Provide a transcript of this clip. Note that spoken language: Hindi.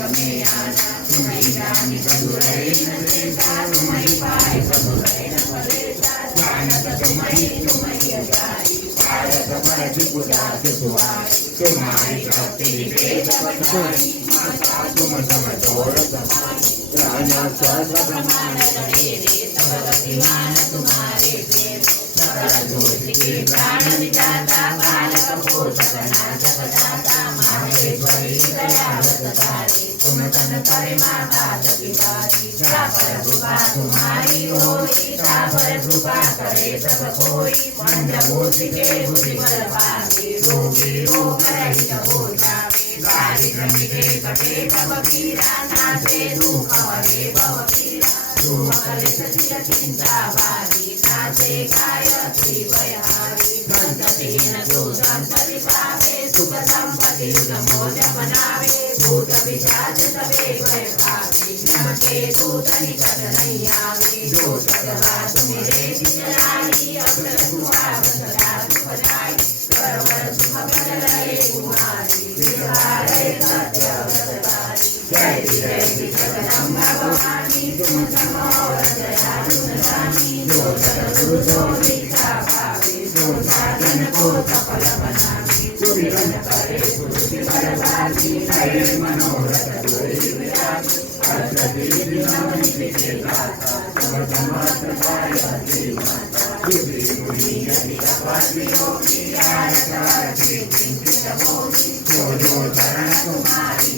गमे आना तुम्हारी जानी बधुरई न देता तुम्हारी पाए बधुरई न पदेता जानत तुम्हारी तुम्हारी अजाई भारत पर त्रिपुरा त्रिपुराई तुम्हारी भक्ति वेद बताई माता तुम समझोर समाई राजा स्वर्ग ब्रह्मांड रे सब गतिमान तुम्हारे प्रेम सकल दोष के प्राण विधाता बालक पोषक नाशक दाता माहेश्वरी दयावत तारे तुम तन करे माता पितारी पर कृपा तुम्हारी होई पर कृपा करे सब कोई मंदबुद्धि के बुद्धि बल पावे रोगी रोग रहित हो जावे दारिद्र्य मिटे कटे तब पीरा नाशे दुख हरे भव पीरा दुख कलेश चिर चिंता भारी नाशे गायत्री भयहारी संतति न जो संतति पावे सुख संपत्ति मोद बनावे भूत पिशाच सबे भय खावे यम के दूत निकट नहीं आवे जो सगवास मेरे चिलाई अवसर सुहावत रात पदाई परवर सुख बदलए कुमारी विहारे सत्य व्रतधारी जय जय जगदम्बा भवानी तुम समोर दयालु नदानी जो सद्गुरु जो दीक्षा पावे जो साधन को सफल बनावे सुमिरन करे सुरति बलवासी हरे मनोरथ दुरि विराज अष्ट दीर्घ नवनिधि के दाता सब समर्थ पायति माता शिवि मुनि यति तपस्वी योगी आरत चिंतित होगी जो जो चरण तुम्हारी